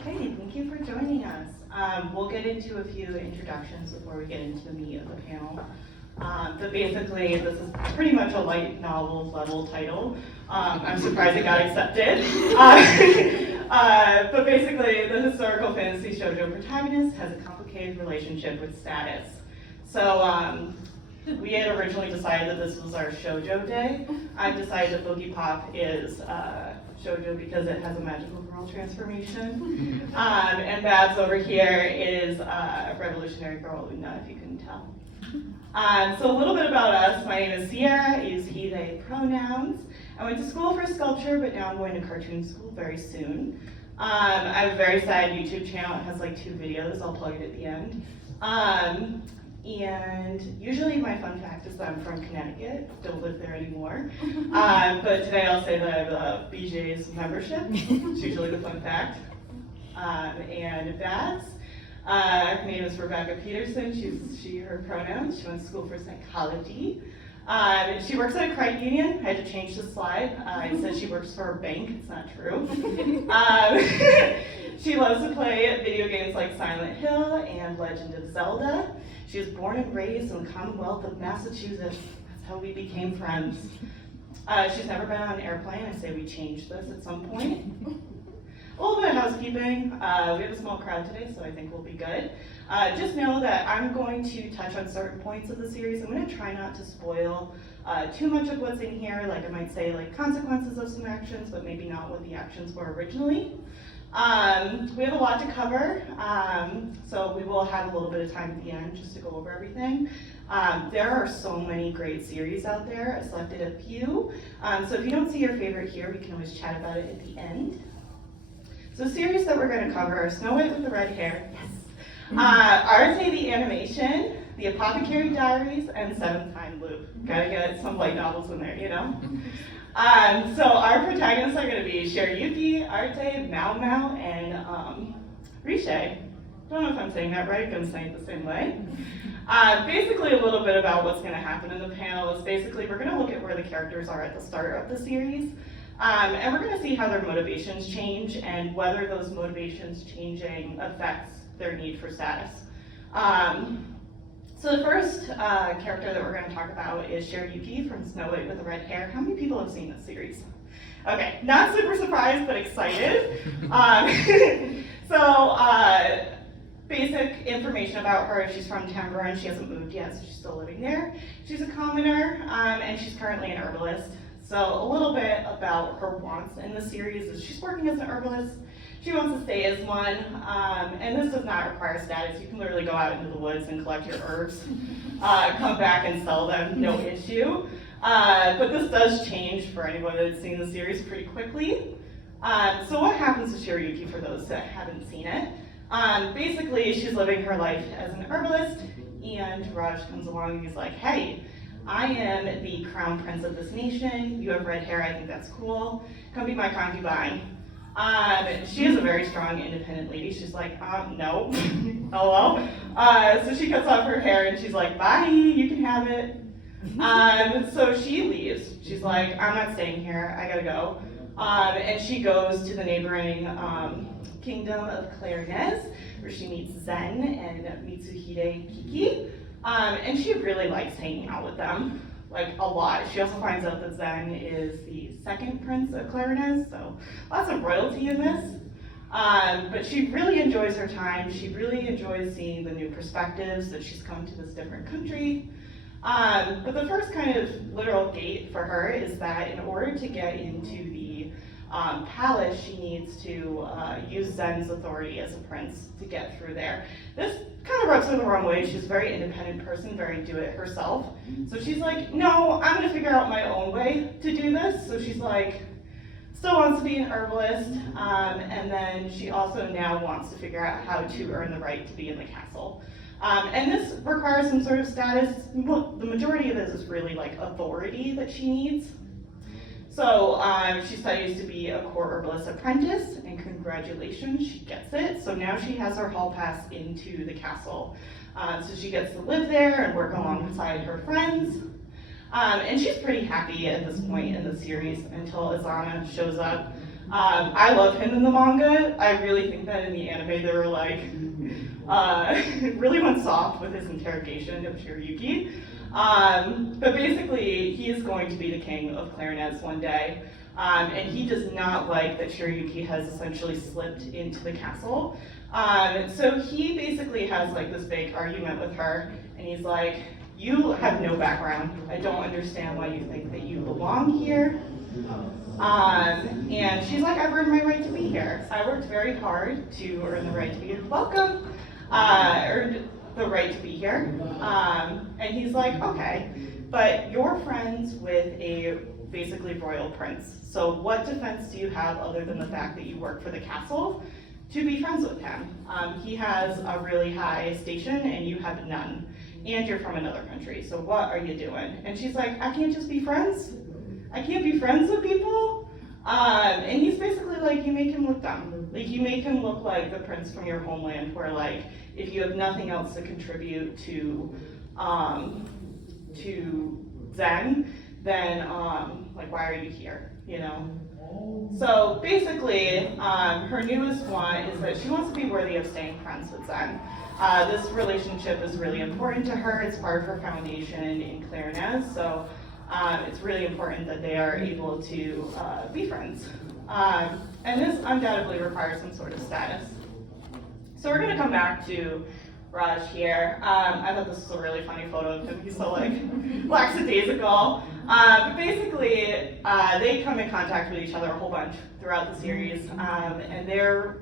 Okay, thank you for joining us. We'll get into a few introductions before we get into the meat of the panel. But basically, this is pretty much a light novel level title. I'm surprised it got accepted. But basically, the historical fantasy shoujo protagonist has a complicated relationship with status. So we had originally decided that this was our shoujo day. I've decided that Boogie Pop is shoujo because it has a magical girl transformation. And Babs over here is revolutionary girl Una, if you couldn't tell. So a little bit about us. My name is Sierra. I use he, they pronouns. I went to school for sculpture, but now I'm going to cartoon school very soon. I have a very sad YouTube channel. It has like 2 videos. I'll plug it at the end. And usually my fun fact is that I'm from Connecticut. Don't live there anymore. But today I'll say that I have a BJ's membership. It's usually the fun fact. And Babs. Her name is Rebecca Peterson. She's she, her pronouns. She went to school for psychology. She works at a credit union. I had to change the slide. It says she works for a bank. It's not true. She loves to play video games like Silent Hill and Legend of Zelda. She was born and raised in the Commonwealth of Massachusetts. That's how we became friends. She's never been on an airplane. I say we change this at some point. A little bit of housekeeping. We have a small crowd today, so I think we'll be good. Just know that I'm going to touch on certain points of the series. I'm going to try not to spoil too much of what's in here. Like I might say like consequences of some actions, but maybe not what the actions were originally. We have a lot to cover, so we will have a little bit of time at the end just to go over everything. There are so many great series out there. I selected a few. So if you don't see your favorite here, we can always chat about it at the end. So series that we're going to cover are Snow White with the Red Hair, yes. Arte the Animation, The Apothecary Diaries, and Seventh Time Loop. Gotta get some light novels in there, you know? So our protagonists are going to be Shiryuki, Arte, Mao Mao, and Riche. Don't know if I'm saying that right, I'm going to say it the same way. Basically a little bit about what's going to happen in the panel is basically we're going to look at where the characters are at the start of the series. And we're going to see how their motivations change and whether those motivations changing affects their need for status. So the first character that we're going to talk about is Shiryuki from Snow White with the Red Hair. How many people have seen this series? Okay, not super surprised, but excited. Basic information about her. She's from Tamura and she hasn't moved yet, so she's still living there. She's a commoner, and she's currently an herbalist. So a little bit about her wants in the series is she's working as an herbalist. She wants to stay as one, and this does not require status. You can literally go out into the woods and collect your herbs, come back and sell them, no issue. But this does change for anyone that's seen the series pretty quickly. So what happens to Shiryuki for those that haven't seen it? Basically, she's living her life as an herbalist, and Raj comes along and he's like, hey, I am the crown prince of this nation. You have red hair, I think that's cool. Come be my concubine. She is a very strong, independent lady. She's like, no, hello. So she cuts off her hair and she's like, bye, you can have it. So she leaves. She's like, I'm not staying here, I gotta go. And she goes to the neighboring kingdom of Clarinez, where she meets Zen and Mitsuhide Kiki. And she really likes hanging out with them, like a lot. She also finds out that Zen is the second prince of Clarinez, so lots of royalty in this. But she really enjoys her time. She really enjoys seeing the new perspectives that she's come to this different country. But the first kind of literal gate for her is that in order to get into the palace, she needs to use Zen's authority as a prince to get through there. This kind of rubs her the wrong way. She's a very independent person, very do-it-herself. So she's like, no, I'm gonna figure out my own way to do this. So she's like, still wants to be an herbalist, and then she also now wants to figure out how to earn the right to be in the castle. And this requires some sort of status. Well, the majority of this is really like authority that she needs. So she studies to be a court herbalist apprentice, and congratulations, she gets it. So now she has her hall pass into the castle. So she gets to live there and work alongside her friends. And she's pretty happy at this point in the series until Azana shows up. I love him in the manga. I really think that in the anime they were like, really went soft with his interrogation of Shiryuki. But basically, he is going to be the king of clarinets one day. And he does not like that Shiryuki has essentially slipped into the castle. So he basically has like this big argument with her, and he's like, you have no background. I don't understand why you think that you belong here. And she's like, I've earned my right to be here. I worked very hard to earn the right to be here. Welcome. Earned the right to be here. And he's like, okay, but you're friends with a basically royal prince. So what defense do you have other than the fact that you work for the castle to be friends with him? He has a really high station and you have none. And you're from another country, so what are you doing? And she's like, I can't just be friends? I can't be friends with people? And he's basically like, you make him look dumb. Like, you make him look like the prince from your homeland, where like, if you have nothing else to contribute to Zen, then like, why are you here, you know? So basically, her newest want is that she wants to be worthy of staying friends with Zen. This relationship is really important to her. It's part of her foundation in clarinet, so it's really important that they are able to be friends. And this undoubtedly requires some sort of status. So we're going to come back to Raj here. I thought this was a really funny photo of him. He's so like lackadaisical. But basically, they come in contact with each other a whole bunch throughout the series, and their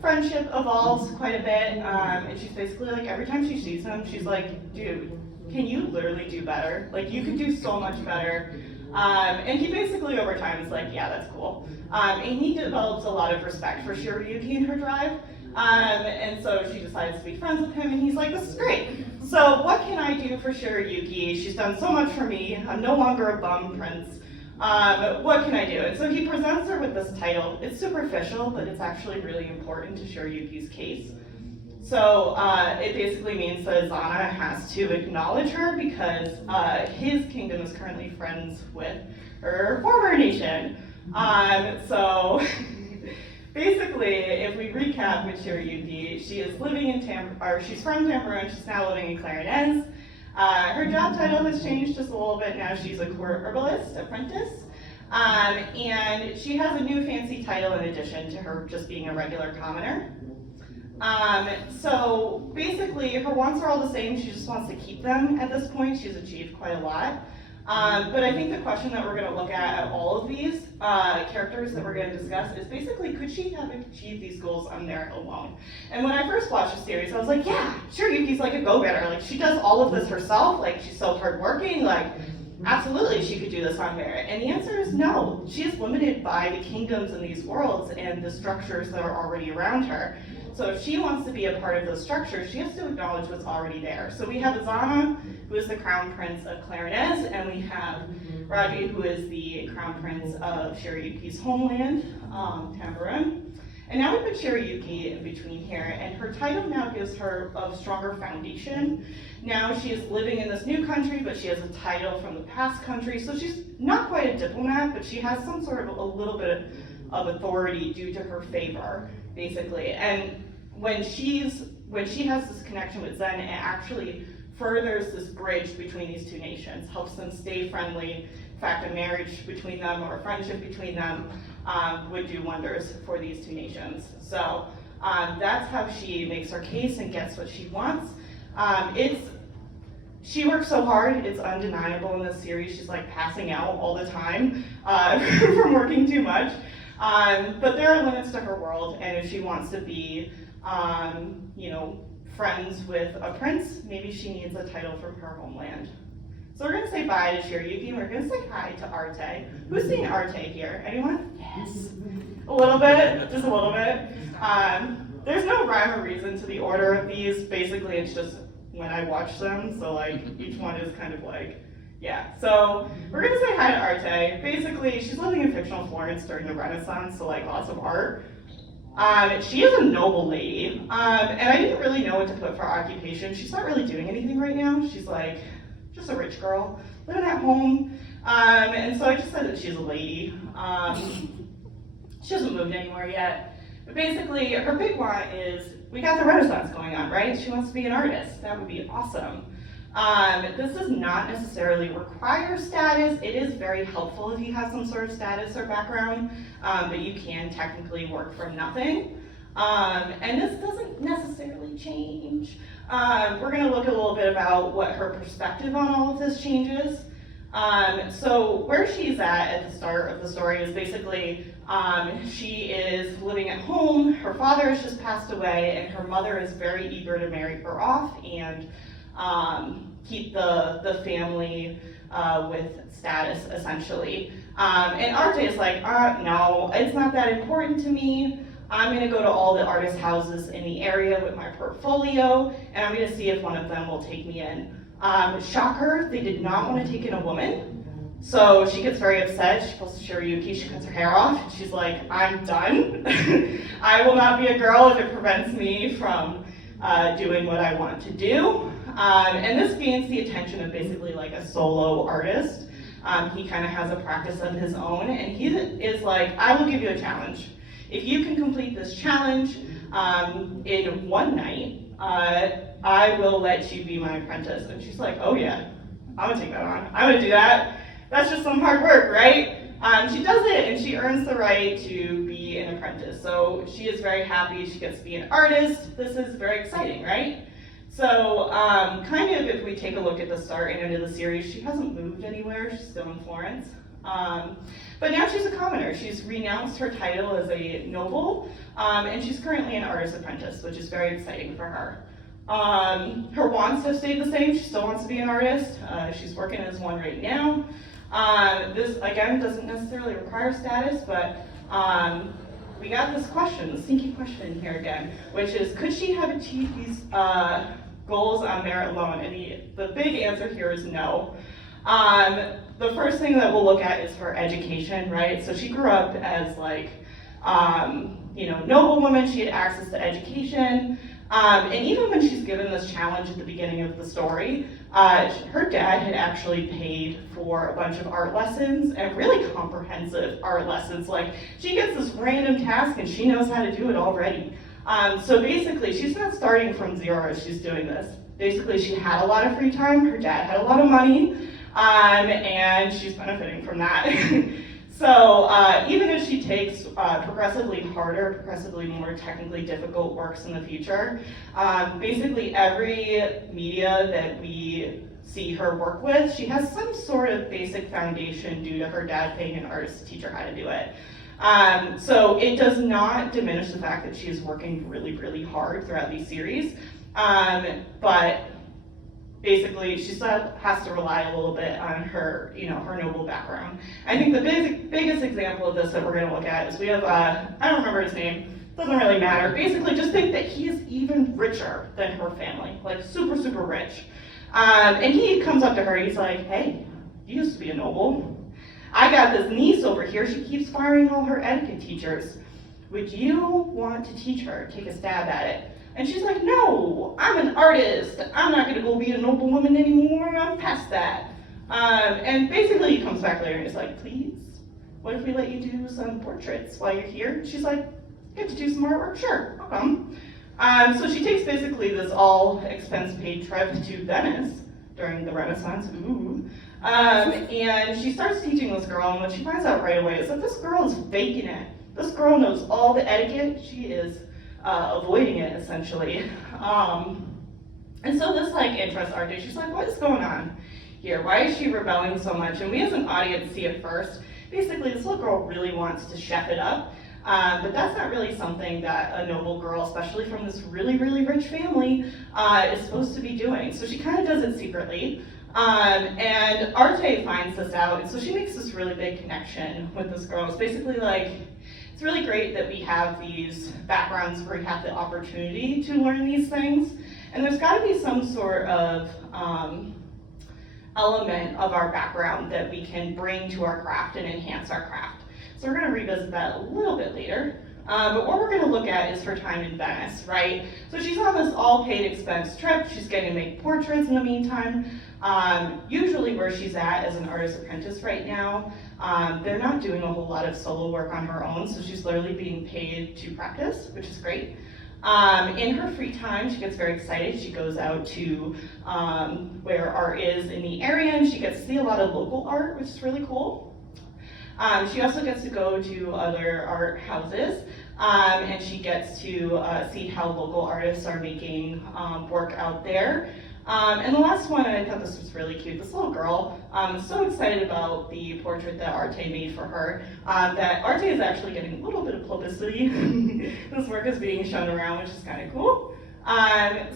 friendship evolves quite a bit. And she's basically like, every time she sees him, she's like, dude, can you literally do better? Like, you could do so much better. And he basically over time is like, yeah, that's cool. And he develops a lot of respect for Shiryuki and her drive. And so she decides to be friends with him, and he's like, this is great. So what can I do for Shiryuki? She's done so much for me. I'm no longer a bum prince. What can I do? And so he presents her with this title. It's superficial, but it's actually really important to Shiryuki's case. So it basically means that Zana has to acknowledge her because his kingdom is currently friends with her former nation. So basically, if we recap with Shiryuki, she is living in she's from Tambourine, she's now living in Clarinets. Her job title has changed just a little bit. Now she's a court herbalist apprentice. And she has a new fancy title in addition to her just being a regular commoner. So basically, her wants are all the same. She just wants to keep them at this point. She's achieved quite a lot. But I think the question that we're going to look at all of these characters that we're going to discuss is basically, could she have achieved these goals on merit alone? And when I first watched the series, I was like, yeah, sure, Yuki's like a go-getter. Like, she does all of this herself. Like, she's so hardworking. Like, absolutely, she could do this on merit. And the answer is no. She is limited by the kingdoms in these worlds and the structures that are already around her. So if she wants to be a part of those structures, she has to acknowledge what's already there. So we have Azana, who is the crown prince of Clarinets, and we have Raji, who is the crown prince of Shiryuki's homeland, Tambourine. And now we put Shiryuki in between here, and her title now gives her a stronger foundation. Now she is living in this new country, but she has a title from the past country, so she's not quite a diplomat, but she has some sort of a little bit of authority due to her favor, basically. And when she has this connection with Zen, it actually furthers this bridge between these two nations, helps them stay friendly. In fact, a marriage between them or a friendship between them would do wonders for these two nations. So that's how she makes her case and gets what she wants. She works so hard, it's undeniable in this series. She's like passing out all the time from working too much. But there are limits to her world, and if she wants to be, friends with a prince, maybe she needs a title from her homeland. So we're going to say bye to Shiryuki, and we're going to say hi to Arte. Who's seen Arte here? Anyone? Yes. A little bit, just a little bit. There's no rhyme or reason to the order of these. Basically, it's just when I watch them, so like each one is kind of like, yeah. So we're going to say hi to Arte. Basically, she's living in fictional Florence during the Renaissance, so like lots of art. She is a noble lady, and I didn't really know what to put for her occupation. She's not really doing anything right now. She's like just a rich girl living at home, and so I just said that she's a lady. She hasn't moved anywhere yet. But basically, her big want is, we got the Renaissance going on, right? She wants to be an artist. That would be awesome. This does not necessarily require status. It is very helpful if you have some sort of status or background, but you can technically work from nothing. And this doesn't necessarily change. We're going to look a little bit about what her perspective on all of this changes. So where she's at the start of the story is basically she is living at home, her father has just passed away, and her mother is very eager to marry her off and keep the family with status, essentially. And RJ is like, no, it's not that important to me. I'm gonna go to all the artist houses in the area with my portfolio, and I'm gonna see if one of them will take me in. Shocker, they did not want to take in a woman. So she gets very upset. She pulls Shiryuki, she cuts her hair off, and she's like, I'm done. I will not be a girl if it prevents me from doing what I want to do. And this gains the attention of basically like a solo artist. He kind of has a practice of his own, and he is like, I will give you a challenge. If you can complete this challenge in one night, I will let you be my apprentice. And she's like, oh yeah, I'm gonna take that on. I'm gonna do that. That's just some hard work, right? She does it and she earns the right to be an apprentice. So she is very happy she gets to be an artist. This is very exciting, right? So kind of if we take a look at the start and end of the series, she hasn't moved anywhere, she's still in Florence. But now she's a commoner. She's renounced her title as a noble, and she's currently an artist apprentice, which is very exciting for her. Her wants have stayed the same. She still wants to be an artist. She's working as one right now. This, again, doesn't necessarily require status, but we got this question, the sneaky question here again, which is, could she have achieved these goals on merit alone? And the big answer here is no. The first thing that we'll look at is her education, right? So she grew up as like, noblewoman. She had access to education. And even when she's given this challenge at the beginning of the story, her dad had actually paid for a bunch of art lessons, and really comprehensive art lessons. Like, she gets this random task and she knows how to do it already. So basically, she's not starting from zero as she's doing this. Basically, she had a lot of free time, her dad had a lot of money, and she's benefiting from that. So even if she takes progressively harder, progressively more technically difficult works in the future, basically every media that we see her work with, she has some sort of basic foundation due to her dad paying an artist to teach her how to do it. So it does not diminish the fact that she is working really, really hard throughout these series, but basically, she still has to rely a little bit on her, her noble background. I think the biggest example of this that we're going to look at is we have, I don't remember his name, doesn't really matter. Basically, just think that he is even richer than her family, like super, super rich. And he comes up to her, he's like, hey, you used to be a noble. I got this niece over here, she keeps firing all her etiquette teachers. Would you want to teach her, take a stab at it? And she's like, no, I'm an artist. I'm not gonna go be a noblewoman anymore. I'm past that. And basically he comes back later and he's like, please, what if we let you do some portraits while you're here? And she's like, get to do some artwork? Sure, I'll come. So she takes basically this all expense paid trip to Venice during the Renaissance, and she starts teaching this girl, and what she finds out right away is that this girl is faking it. This girl knows all the etiquette. She is avoiding it, essentially. And so this interests RJ. She's like, what is going on here? Why is she rebelling so much? And we as an audience see it first. Basically, this little girl really wants to chef it up, but that's not really something that a noble girl, especially from this really, really rich family, is supposed to be doing. So she kind of does it secretly. And RJ finds this out, and so she makes this really big connection with this girl. It's basically like, it's really great that we have these backgrounds where we have the opportunity to learn these things, and there's got to be some sort of element of our background that we can bring to our craft and enhance our craft. So we're going to revisit that a little bit later. But what we're going to look at is her time in Venice, right? So she's on this all-paid expense trip. She's getting to make portraits in the meantime. Usually where she's at as an artist apprentice right now, they're not doing a whole lot of solo work on her own, so she's literally being paid to practice, which is great. In her free time, she gets very excited. She goes out to where art is in the area, and she gets to see a lot of local art, which is really cool. She also gets to go to other art houses, and she gets to see how local artists are making work out there. And the last one, and I thought this was really cute, this little girl is so excited about the portrait that Arte made for her, that Arte is actually getting a little bit of publicity. This work is being shown around, which is kind of cool.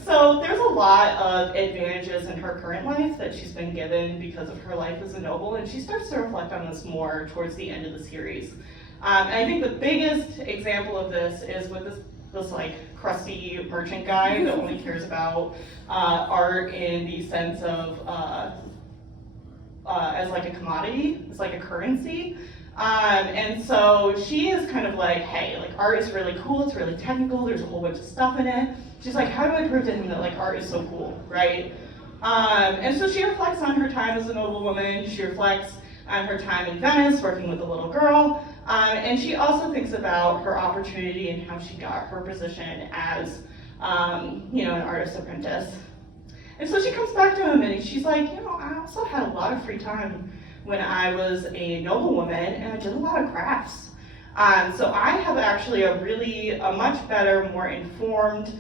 So there's a lot of advantages in her current life that she's been given because of her life as a noble, and she starts to reflect on this more towards the end of the series. And I think the biggest example of this is with this like crusty merchant guy that only cares about art in the sense of as like a commodity, as like a currency. And so she is kind of like, hey, like art is really cool, it's really technical, there's a whole bunch of stuff in it. She's like, how do I prove to him that like art is so cool, right? And so she reflects on her time as a noblewoman, she reflects on her time in Venice working with a little girl, and she also thinks about her opportunity and how she got her position as an artist apprentice. And so she comes back to him and she's like, I also had a lot of free time when I was a noblewoman and I did a lot of crafts. So I have actually a much better, more informed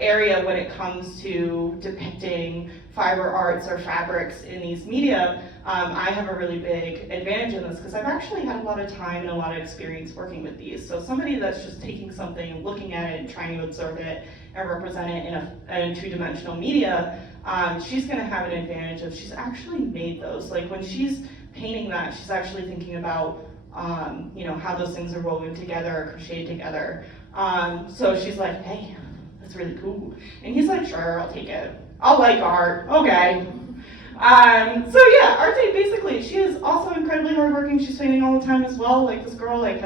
area when it comes to depicting fiber arts or fabrics in these media. I have a really big advantage in this because I've actually had a lot of time and a lot of experience working with these. So somebody that's just taking something and looking at it and trying to observe it and represent it in a two-dimensional media, she's going to have an advantage of she's actually made those. Like when she's painting that, she's actually thinking about how those things are woven together or crocheted together. So she's like, hey, that's really cool. And he's like, sure, I'll take it. I'll like art, okay. So yeah, Arte basically, she is also incredibly hardworking. She's painting all the time as well. Like this girl has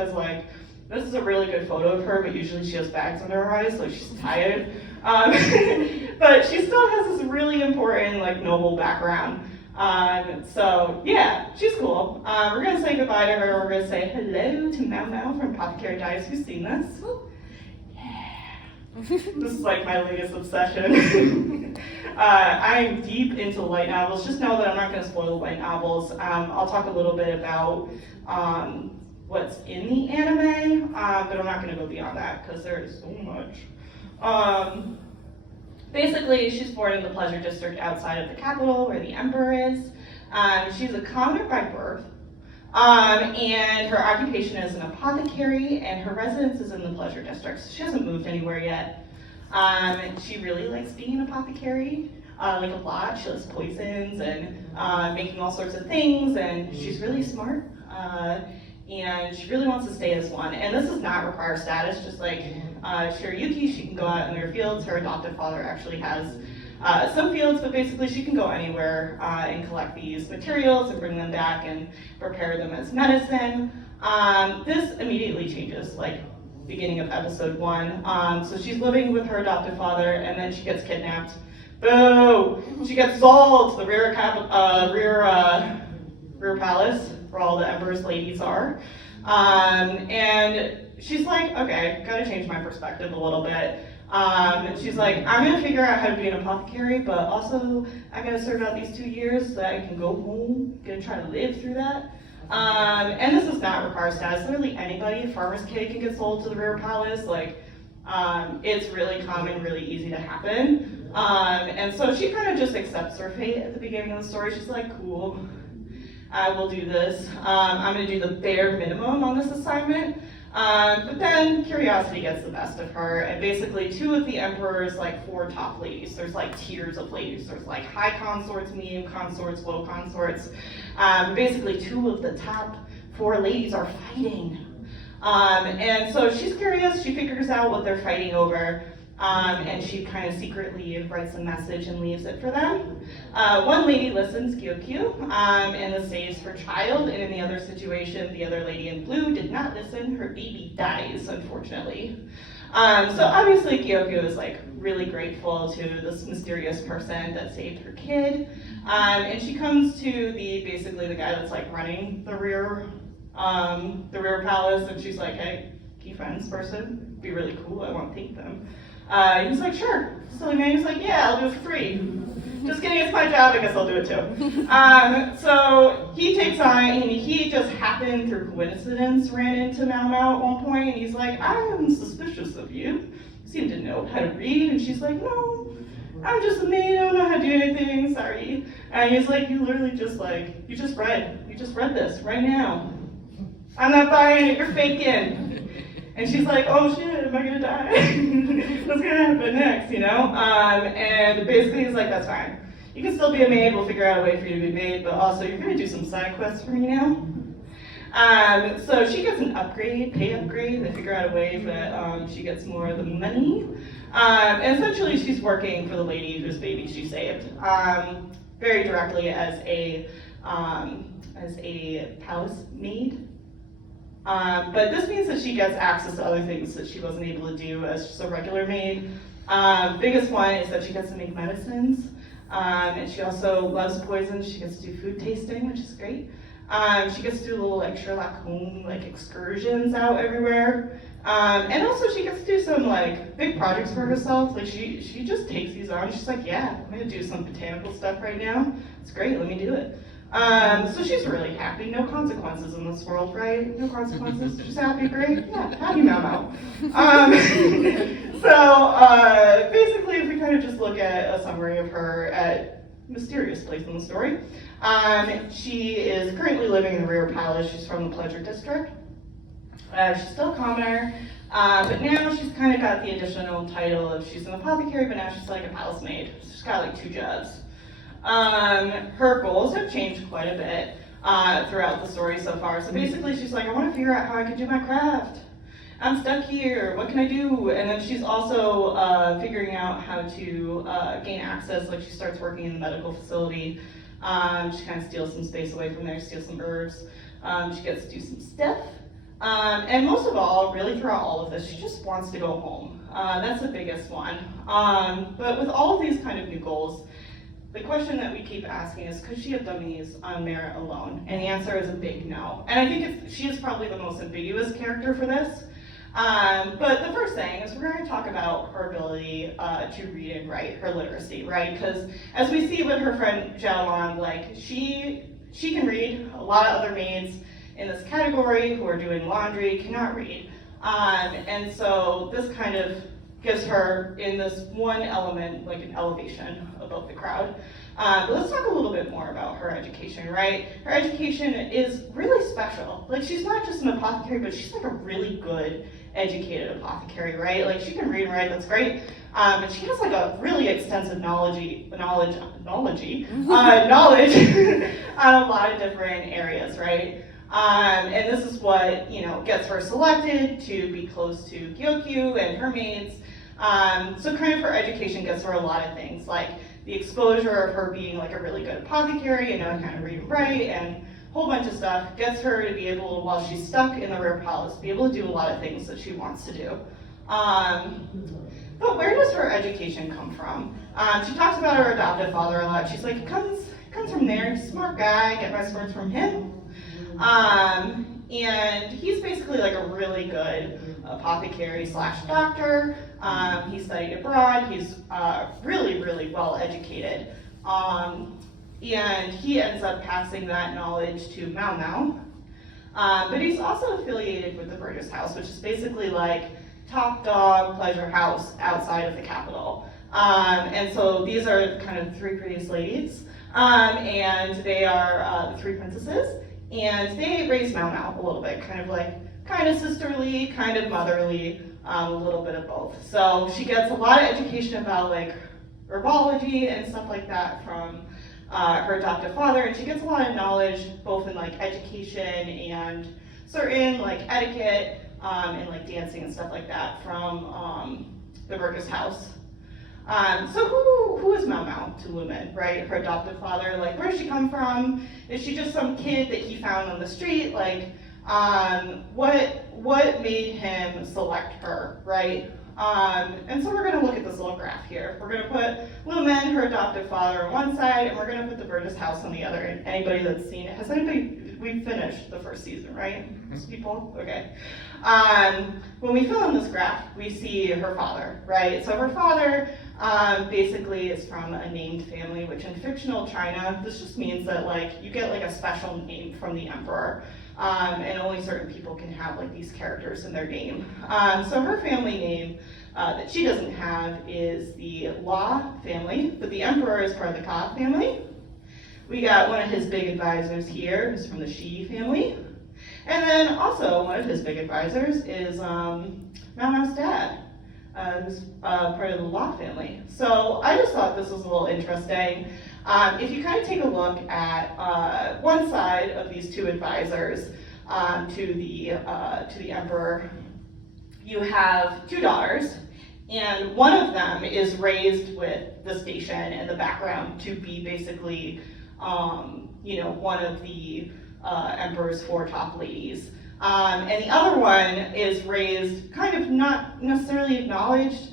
this is a really good photo of her, but usually she has bags under her eyes, like she's tired. But she still has this really important noble background. So yeah, she's cool. We're gonna say goodbye to her. We're gonna say hello to Mau Mau from Apothecary Diaries. Who's seen this? This is like my latest obsession. I'm deep into light novels. Just know that I'm not going to spoil light novels. I'll talk a little bit about what's in the anime, but I'm not going to go beyond that because there is so much. Basically, she's born in the Pleasure District outside of the capital where the Emperor is. She's a commoner by birth. And her occupation is an apothecary, and her residence is in the Pleasure District, so she hasn't moved anywhere yet. She really likes being an apothecary, a lot. She likes poisons and making all sorts of things, and she's really smart, and she really wants to stay as one. And this does not require status, just like Shirayuki, she can go out in their fields. Her adoptive father actually has some fields, but basically she can go anywhere and collect these materials and bring them back and prepare them as medicine. This immediately changes, beginning of episode 1. So she's living with her adoptive father, and then she gets kidnapped. Boo! She gets sold to the rear palace, where all the Emperor's ladies are. And she's like, okay, gotta change my perspective a little bit. And she's like, I'm gonna figure out how to be an apothecary, but also I gotta serve out these 2 years so that I can go home, gonna try to live through that. And this does not require status. Literally anybody, a farmer's kid can get sold to the rear palace. It's really common, really easy to happen. And so she kind of just accepts her fate at the beginning of the story. She's like, cool, I will do this. I'm gonna do the bare minimum on this assignment. But then curiosity gets the best of her, and basically 2 of the Emperor's 4 top ladies, there's tiers of ladies, there's high consorts, medium consorts, low consorts. Basically 2 of the top 4 ladies are fighting. And so she's curious, she figures out what they're fighting over, and she kind of secretly writes a message and leaves it for them. One lady listens, Gyokyu, and this saves her child, and in the other situation, the other lady in blue did not listen. Her baby dies, unfortunately. So obviously Gyokyu is like really grateful to this mysterious person that saved her kid. And she comes to basically the guy that's like running the rear palace, and she's like, hey, key friends person, be really cool, I want to take them. He's like, sure. Silly man, he's like, yeah, I'll do it for free. Just kidding, it's my job, I guess I'll do it too. So he takes on, and he just happened through coincidence, ran into Mao Mao at one point, and he's like, I'm suspicious of you. You seem to know how to read, and she's like, no, I'm just a maid, I don't know how to do anything, sorry. And he's like, you literally just read this right now. I'm not buying it, you're faking. And she's like, oh shit, am I gonna die? What's gonna happen next, you know? And basically he's like, that's fine. You can still be a maid, we'll figure out a way for you to be maid, but also you're gonna do some side quests for me now. So she gets an upgrade, pay upgrade, they figure out a way that she gets more of the money. And essentially she's working for the lady whose baby she saved, very directly as a palace maid. But this means that she gets access to other things that she wasn't able to do as just a regular maid. Biggest one is that she gets to make medicines, and she also loves poison. She gets to do food tasting, which is great. She gets to do little like Sherlock Holmes like excursions out everywhere, and also she gets to do some like big projects for herself. Like she just takes these on. She's like, yeah, I'm gonna do some botanical stuff right now. It's great. Let me do it. So she's really happy, no consequences in this world, right? No consequences, just happy, great? Yeah, happy Mao Mao. So basically if we kind of just look at a summary of her at mysterious place in the story, she is currently living in the rear palace. She's from the Pleasure District. She's still a commoner, but now she's kind of got the additional title of she's an apothecary, but now she's like a palace maid. So she's got like 2 jobs. Her goals have changed quite a bit throughout the story so far. So basically she's like, I want to figure out how I can do my craft. I'm stuck here, what can I do? And then she's also figuring out how to gain access, like she starts working in the medical facility. She kind of steals some space away from there, steals some herbs. She gets to do some stuff. And most of all, really throughout all of this, she just wants to go home. That's the biggest one. But with all of these kind of new goals, the question that we keep asking is, could she have done these on merit alone? And the answer is a big no. And I think she is probably the most ambiguous character for this. But the first thing is we're going to talk about her ability to read and write, her literacy, right? Because as we see with her friend Xiaolong, like she can read. A lot of other maids in this category who are doing laundry cannot read. And so this kind of gives her, in this one element, like an elevation above the crowd. But let's talk a little bit more about her education, right? Her education is really special. Like, she's not just an apothecary, but she's like a really good educated apothecary, right? Like, she can read and write, that's great. And she has like a really extensive knowledge on a lot of different areas, right? And this is what, you know, gets her selected to be close to Gyokyu and her maids. So kind of her education gets her a lot of things, like the exposure of her being like a really good apothecary and knowing how to read and write and a whole bunch of stuff gets her to be able, while she's stuck in the rear palace, be able to do a lot of things that she wants to do. But where does her education come from? She talks about her adoptive father a lot. She's like, it comes from there, smart guy, get my smarts from him. And he's basically like a really good apothecary / doctor. He studied abroad. He's really, really well educated. And he ends up passing that knowledge to Mao Mao. But he's also affiliated with the Burgess House, which is basically like top dog pleasure house outside of the capital. And so these are kind of the 3 prettiest ladies. And they are the 3 princesses. And they raise Mao Mao a little bit, kind of sisterly, kind of motherly, a little bit of both. So she gets a lot of education about like herbology and stuff like that from her adoptive father, and she gets a lot of knowledge both in like education and certain like etiquette and like dancing and stuff like that from the Burgess house. So who is Mao Mao to Lumen, right? Her adoptive father, like where does she come from? Is she just some kid that he found on the street? Like, what made him select her, right? And so we're gonna look at this little graph here. We're gonna put Lumen, her adoptive father, on one side, and we're gonna put the Burgess house on the other. And anybody that's seen it, has anybody, we finished the first season, right? Most people, okay. When we fill in this graph, we see her father, right? So her father basically is from a named family, which in fictional China, this just means that like you get like a special name from the emperor. And only certain people can have like these characters in their name. So her family name that she doesn't have is the La family, but the emperor is part of the Ka family. We got one of his big advisors here, who's from the Shi family. And then also one of his big advisors is Mao Mao's dad, who's part of the La family. So I just thought this was a little interesting. If you kind of take a look at one side of these two advisors to the emperor, you have two daughters, and one of them is raised with the station in the background to be basically, one of the emperor's four top ladies. And the other one is raised kind of not necessarily acknowledged.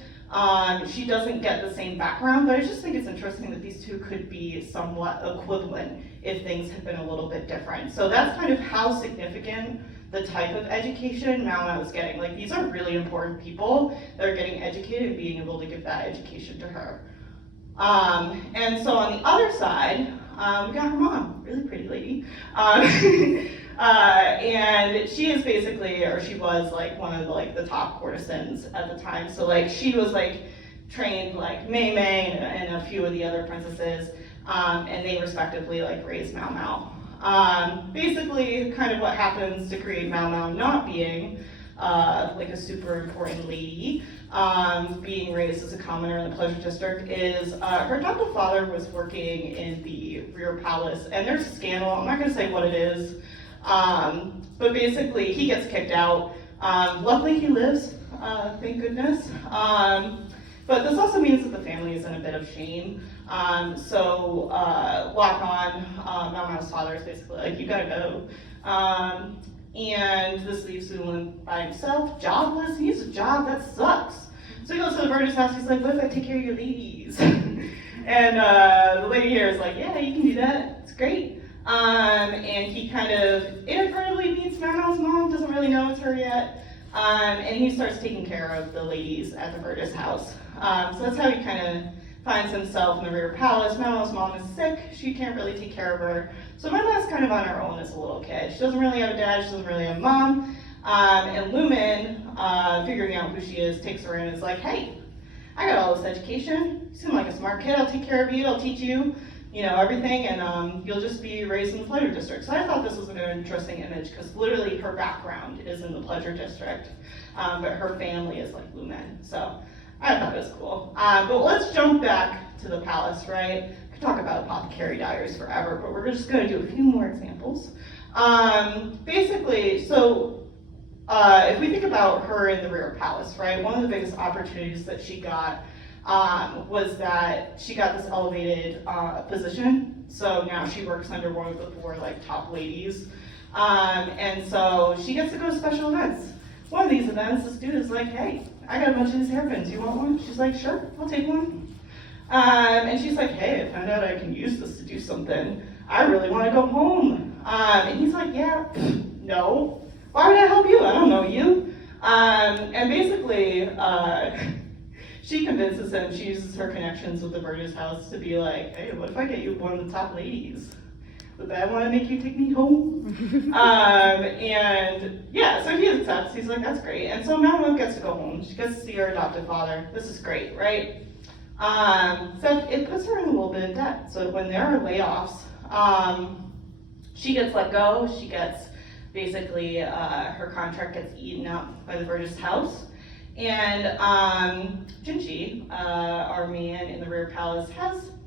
She doesn't get the same background, but I just think it's interesting that these two could be somewhat equivalent if things had been a little bit different. So that's kind of how significant the type of education Mao Mao is getting. Like, these are really important people that are getting educated and being able to give that education to her. And so on the other side, we got her mom, really pretty lady. And she is basically, or she was like one of the top courtesans at the time. So like she was like trained like Mei Mei and a few of the other princesses, and they respectively like raised Mao Mao. Basically, kind of what happens to create Mao Mao not being like a super important lady, being raised as a commoner in the Pleasure District, is her adoptive father was working in the rear palace, and there's a scandal. I'm not going to say what it is, but basically he gets kicked out. Luckily he lives, thank goodness. But this also means that the family is in a bit of shame. So Mao Mao's father is basically like, you gotta go. And this leaves Zulun by himself, jobless. He needs a job, that sucks. So he goes to the Burgess house, he's like, what if I take care of your ladies? And the lady here is like, yeah, you can do that, it's great. And he kind of inadvertently meets Mao Mao's mom, doesn't really know it's her yet. And he starts taking care of the ladies at the Burgess house. So that's how he kind of finds himself in the rear palace. Mao Mao's mom is sick, she can't really take care of her. So Mao Mao's kind of on her own as a little kid. She doesn't really have a dad, she doesn't really have a mom. And Lumen, figuring out who she is, takes her in and is like, hey, I got all this education, you seem like a smart kid, I'll take care of you, I'll teach you, everything, and you'll just be raised in the Pleasure District. So I thought this was an interesting image, because literally her background is in the Pleasure District, but her family is like Lumen. So I thought it was cool. But let's jump back to the palace, right? I could talk about Apothecary Diaries forever, but we're just going to do a few more examples. Basically, so if we think about her in the rear palace, right, one of the biggest opportunities that she got was that she got this elevated position. So now she works under one of the four top ladies. And so she gets to go to special events. One of these events, this dude is like, hey, I got a bunch of these hairpins, you want one? She's like, sure, I'll take one. And she's like, hey, I found out I can use this to do something. I really want to go home. And he's like, yeah, no. Why would I help you? I don't know you. And basically, she convinces him, she uses her connections with the Burgess house to be like, hey, what if I get you one of the top ladies? Would that want to make you take me home? And yeah, so he accepts, he's like, that's great. And so Mao Mao gets to go home, she gets to see her adoptive father, this is great, right? So it puts her in a little bit of debt. So when there are layoffs, she gets let go, she gets, basically, her contract gets eaten up by the Burgess house. And Jinchi, our man in the rear palace,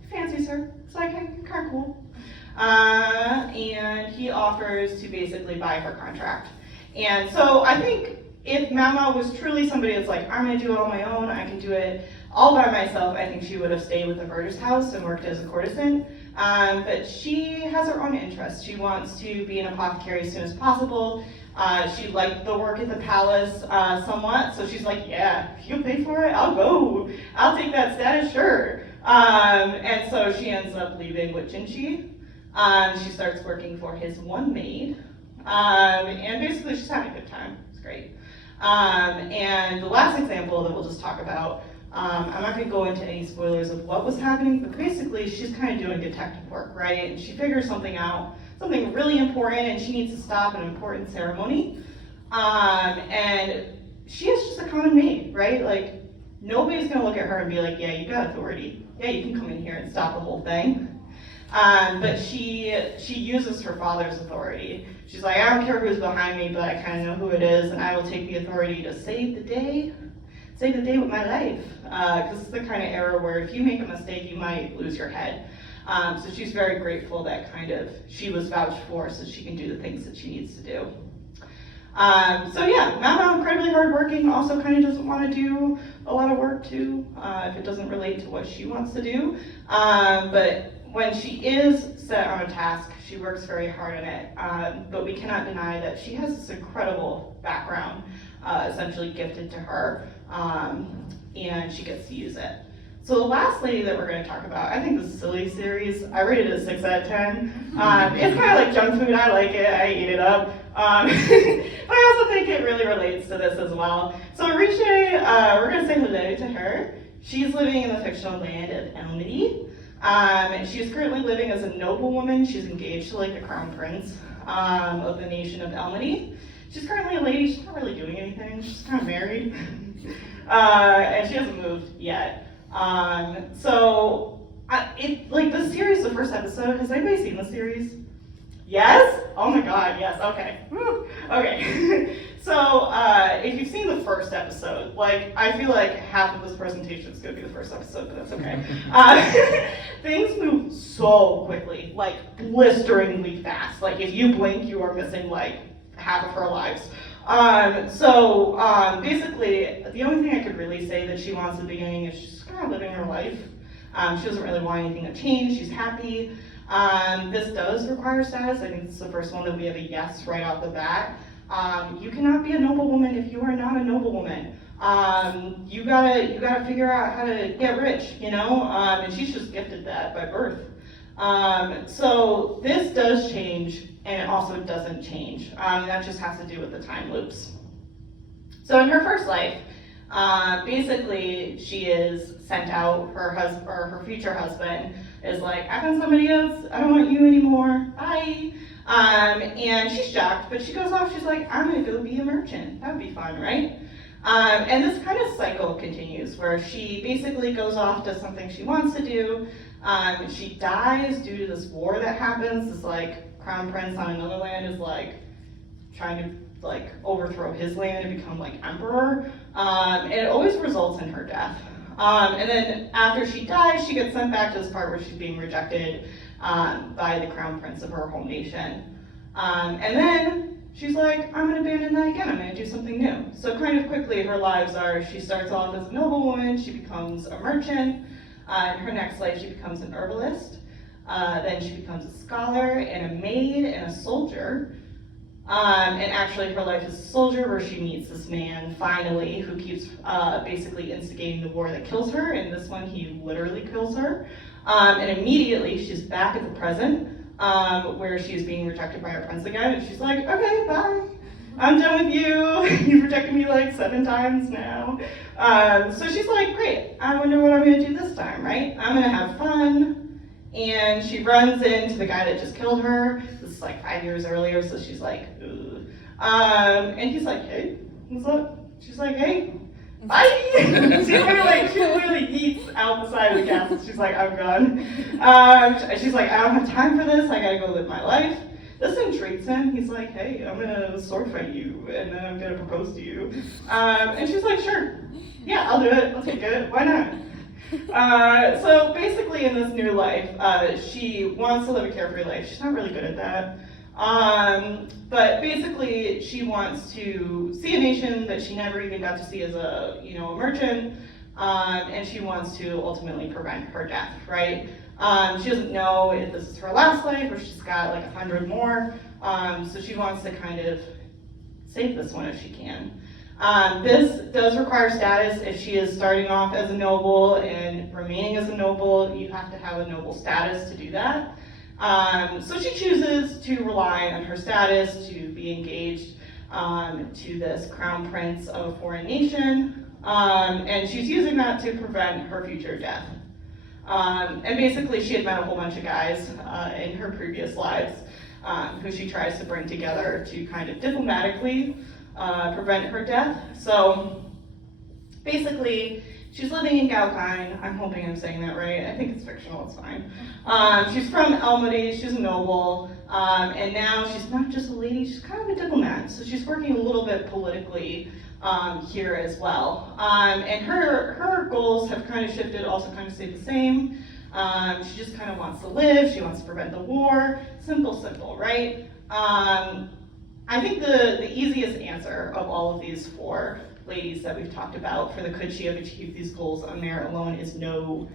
fancies her. It's like, hey, you're kind of cool. And he offers to basically buy her contract. And so I think if Mama was truly somebody that's like, I'm gonna do it on my own, I can do it all by myself, I think she would have stayed with the murder's house and worked as a courtesan. But she has her own interests. She wants to be an apothecary as soon as possible. She liked the work at the palace somewhat, so she's like, yeah, if you pay for it, I'll go. I'll take that status, sure. And so she ends up leaving with Jinchi. She starts working for his one maid. And basically she's having a good time. It's great. And the last example that we'll just talk about, I'm not going to go into any spoilers of what was happening, but basically she's kind of doing detective work, right? And she figures something out, something really important, and she needs to stop an important ceremony. And she is just a common maid, right? Like, nobody's going to look at her and be like, yeah, you got authority. Yeah, you can come in here and stop the whole thing. But she uses her father's authority. She's like, I don't care who's behind me, but I kind of know who it is, and I will take the authority to save the day with my life. Because it's the kind of era where if you make a mistake, you might lose your head. So she's very grateful that kind of she was vouched for so she can do the things that she needs to do. So yeah, Mama, incredibly hardworking, also kind of doesn't want to do a lot of work too, if it doesn't relate to what she wants to do. But when she is set on a task, she works very hard on it. But we cannot deny that she has this incredible background, essentially gifted to her, and she gets to use it. So the last lady that we're going to talk about, I think this is a silly series. I rated it a 6 out of 10. It's kind of like junk food. I like it. I eat it up. But I also think it really relates to this as well. So Riche, we're going to say hello to her. She's living in the fictional land of Elmity. And she's currently living as a noblewoman. She's engaged to like the crown prince of the nation of Elmity. She's currently a lady. She's not really doing anything. She's kind of married. And she hasn't moved yet. Like the series, the first episode, has anybody seen the series? Yes? Oh my god, yes, okay. Woo. Okay. So, if you've seen the first episode, like, I feel like half of this presentation is going to be the first episode, but that's okay. Things move so quickly, like, blisteringly fast. Like, if you blink, you are missing, like, half of her lives. Basically, the only thing I could really say that she wants at the beginning is she's kind of living her life. She doesn't really want anything to change. She's happy. This does require status. I think this is the first one that we have a yes right off the bat. You cannot be a noblewoman if you are not a noblewoman. You gotta figure out how to get rich, you know? And she's just gifted that by birth. So this does change, and it also doesn't change. That just has to do with the time loops. So in her first life, basically she is sent out. Her future husband is like, I found somebody else. I don't want you anymore. Bye. And she's shocked, but she goes off. She's like, I'm gonna go be a merchant. That would be fun, right? And this kind of cycle continues where she basically goes off to something she wants to do. She dies due to this war that happens. This like crown prince on another land is like trying to like overthrow his land and become like emperor. And it always results in her death. And then after she dies, she gets sent back to this part where she's being rejected by the crown prince of her home nation. And then she's like, I'm gonna abandon that again, I'm gonna do something new. So kind of quickly her lives are, she starts off as a noblewoman, she becomes a merchant, in her next life she becomes an herbalist, then she becomes a scholar and a maid and a soldier. And actually her life as a soldier where she meets this man finally who keeps basically instigating the war that kills her. In this one he literally kills her. And immediately she's back at the present where she's being rejected by her prince again, and she's like, okay, bye. I'm done with you. You've rejected me like 7 times now. So she's like, great, I wonder what I'm gonna do this time, right? I'm gonna have fun. And she runs into the guy that just killed her. This is like 5 years earlier, so she's like, ugh. And he's like, hey, what's up? She's like, hey, bye. She literally eats out the side of the castle. She's like, I'm gone. She's like, I don't have time for this. I gotta go live my life. This intrigues him. He's like, hey, I'm gonna sword fight you, and then I'm gonna propose to you. And she's like, sure. Yeah, I'll do it. I'll take it. Why not? So basically in this new life, she wants to live a carefree life. She's not really good at that. But basically, she wants to see a nation that she never even got to see as a, a merchant, and she wants to ultimately prevent her death, right? She doesn't know if this is her last life or she's got like 100 more, so she wants to kind of save this one if she can. This does require status. If she is starting off as a noble and remaining as a noble, you have to have a noble status to do that. So she chooses to rely on her status to be engaged to this crown prince of a foreign nation, and she's using that to prevent her future death. And basically she had met a whole bunch of guys in her previous lives who she tries to bring together to kind of diplomatically prevent her death. So basically, she's living in Gaokine. I'm hoping I'm saying that right. I think it's fictional, it's fine. She's from Elmody, she's a noble, and now she's not just a lady, she's kind of a diplomat. So she's working a little bit politically here as well. And her goals have kind of shifted, also kind of stayed the same. She just kind of wants to live, she wants to prevent the war. Simple, right? I think the easiest answer of all of these four ladies that we've talked about for the could she have achieved these goals on merit alone is no.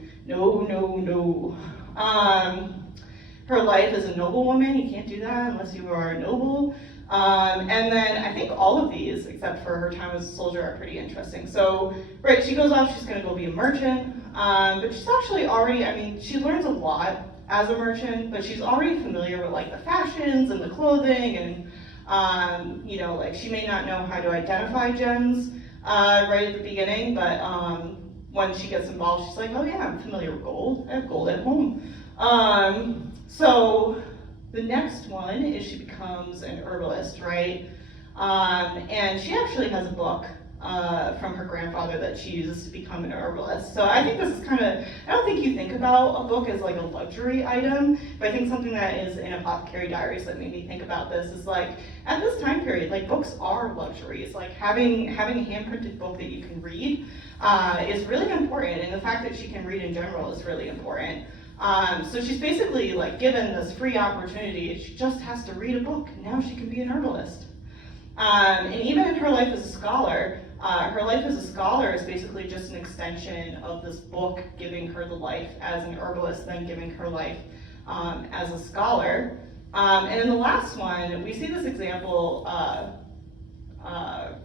Her life as a noblewoman, you can't do that unless you are a noble. And then I think all of these, except for her time as a soldier, are pretty interesting. So, right, she goes off, she's gonna go be a merchant, but she's actually already, she learns a lot as a merchant, but she's already familiar with like the fashions and the clothing and like she may not know how to identify gems right at the beginning, but when she gets involved, she's like, oh yeah, I'm familiar with gold. I have gold at home. So the next one is she becomes an herbalist, right? And she actually has a book from her grandfather that she uses to become an herbalist. So I think this is kind of, I don't think you think about a book as like a luxury item, but I think something that is in Apothecary Diaries that made me think about this is like, at this time period, like books are luxuries. Like having a hand-printed book that you can read is really important, and the fact that she can read in general is really important. So she's basically like given this free opportunity. She just has to read a book, and now she can be an herbalist. And even in her life as a scholar, is basically just an extension of this book giving her the life as an herbalist, then giving her life as a scholar. And in the last one, we see this example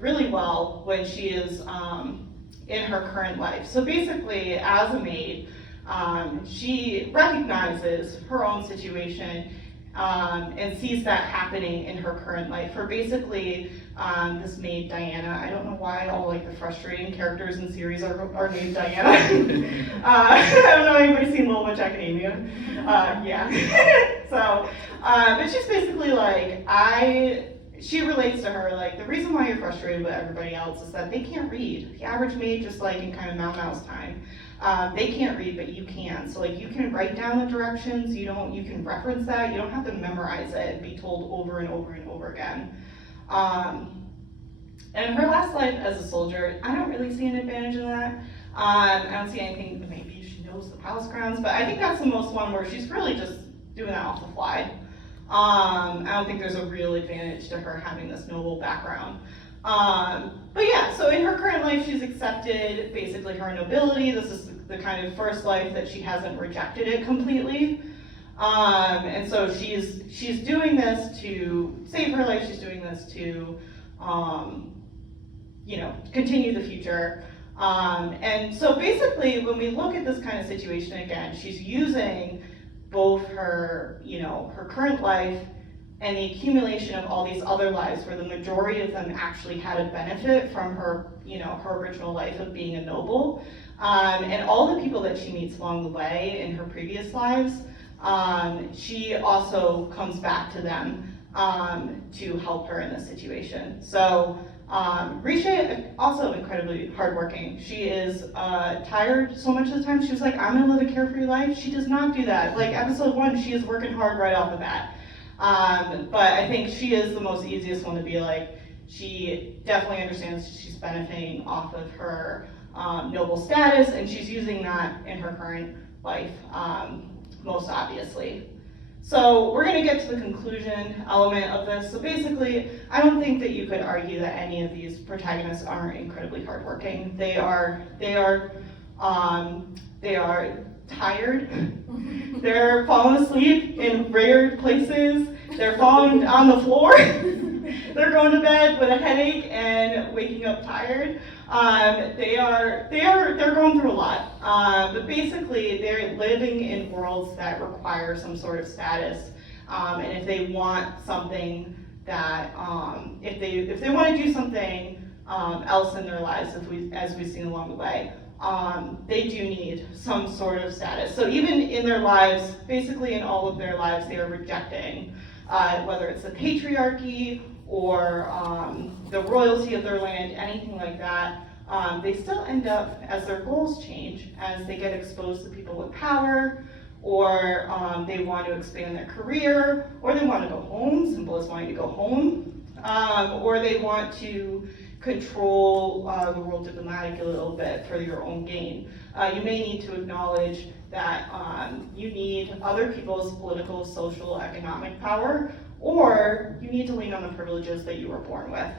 really well when she is in her current life. So basically, as a maid, she recognizes her own situation and sees that happening in her current life. For basically, this maid Diana, I don't know why all like the frustrating characters in series are named Diana. I don't know if anybody's seen Little Witch Academia. Yeah. So, but she's basically like, she relates to her, like, the reason why you're frustrated with everybody else is that they can't read. The average maid, just like in kind of Mouse time, they can't read, but you can. So like you can write down the directions, you can reference that, you don't have to memorize it and be told over and over and over again. And her last life as a soldier, I don't really see an advantage in that. I don't see anything, maybe she knows the palace grounds, but I think that's the most one where she's really just doing that off the fly. I don't think there's a real advantage to her having this noble background. But yeah, so in her current life, she's accepted basically her nobility. This is the kind of first life that she hasn't rejected it completely. And so she's doing this to save her life. She's doing this to, continue the future. And so basically, when we look at this kind of situation again, she's using both her, her current life and the accumulation of all these other lives where the majority of them actually had a benefit from her, her original life of being a noble. And all the people that she meets along the way in her previous lives, she also comes back to them to help her in this situation. So Risha, also incredibly hardworking. She is tired so much of the time. She was like, I'm gonna live a carefree life. She does not do that. Like episode 1, she is working hard right off the bat. But I think she is the most easiest one to be like, she definitely understands she's benefiting off of her noble status, and she's using that in her current life, most obviously. So we're going to get to the conclusion element of this. So basically, I don't think that you could argue that any of these protagonists aren't incredibly hardworking. They are tired. They're falling asleep in rare places. They're falling on the floor. They're going to bed with a headache and waking up tired. They're going through a lot. But basically, they're living in worlds that require some sort of status. And if they want something that, if they want to do something else in their lives, as we've seen along the way, they do need some sort of status. So even in their lives, basically in all of their lives, they are rejecting whether it's the patriarchy or the royalty of their land, anything like that. They still end up, as their goals change, as they get exposed to people with power, or they want to expand their career, or they want to go home, simple as wanting to go home, or they want to control the world diplomatically a little bit for your own gain. You may need to acknowledge that you need other people's political, social, economic power, or you need to lean on the privileges that you were born with.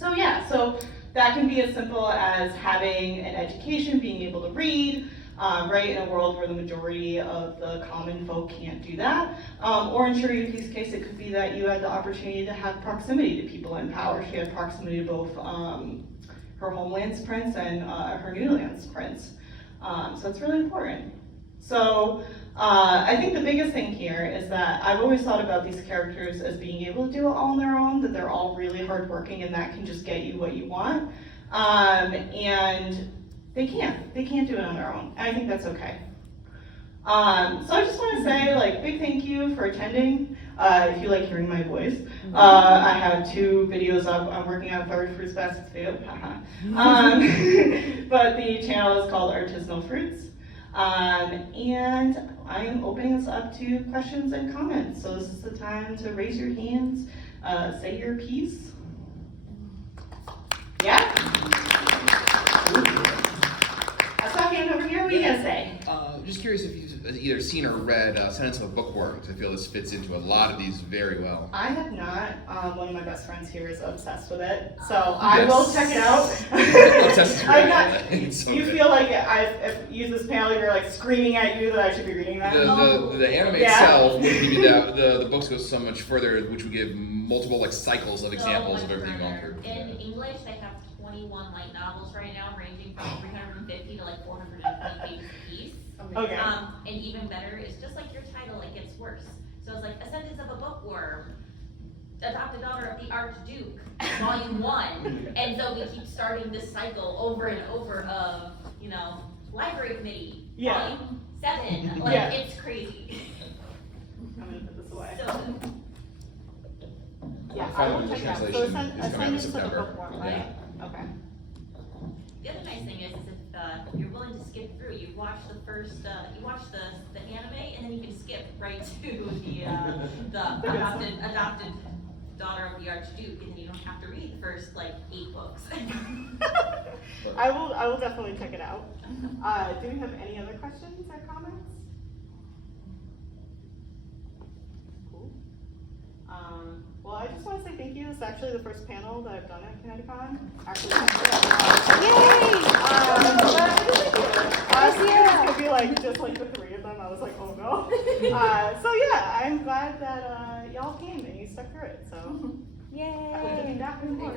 So that can be as simple as having an education, being able to read, right, in a world where the majority of the common folk can't do that. Or in Shoujo's case, it could be that you had the opportunity to have proximity to people in power. She had proximity to both her homeland's prince and her new land's prince. So it's really important. So I think the biggest thing here is that I've always thought about these characters as being able to do it all on their own, that they're all really hardworking and that can just get you what you want. And they can't do it on their own. And I think that's okay. So I just want to say, like, big thank you for attending. If you like hearing my voice, I have 2 videos up. I'm working on a 3rd Fruits Baskets video. But the channel is called Artisanal Fruits. And I am opening this up to questions and comments. So this is the time to raise your hands, say your piece. Yeah? I saw a hand over here. What are you gonna say? Just curious if you've either seen or read Sentence of a Bookworm, because I feel this fits into a lot of these very well. I have not. One of my best friends here is obsessed with it, so I will check it out. Obsessed is great. Do you feel like I've used this panel, you're like screaming at you that I should be reading that? The anime itself would give you that. The books go so much further, which would give multiple like cycles of examples of everything going through. In English, they have 21 light novels right now, ranging from 350 to like 450 pages a piece. Okay. And even better is just like your title, it gets worse. So it's like A Sentence of a Bookworm, Adopted Daughter of the Archduke, Volume 1. And so we keep starting this cycle over and over of, Library Committee, Volume 7. Like, it's crazy. I'm gonna put this away. So, yeah, I will check it out. So Translation is coming out in Sentence of a September. Bookworm, right? Okay. the other nice thing is if you're willing to skip through, you watch the first, you watch the anime, and then you can skip right to the adopted daughter of the Archduke, and then you don't have to read the first like 8 books. I will definitely check it out. Do we have any other questions or comments? Cool. Well, I just want to say thank you. This is actually the first panel that I've done at Connecticon. Actually, yay! It could be like just like the 3 of them. I was like, oh no. So yeah, I'm glad that y'all came and you stuck through it. So Yay! I hope to be back with more.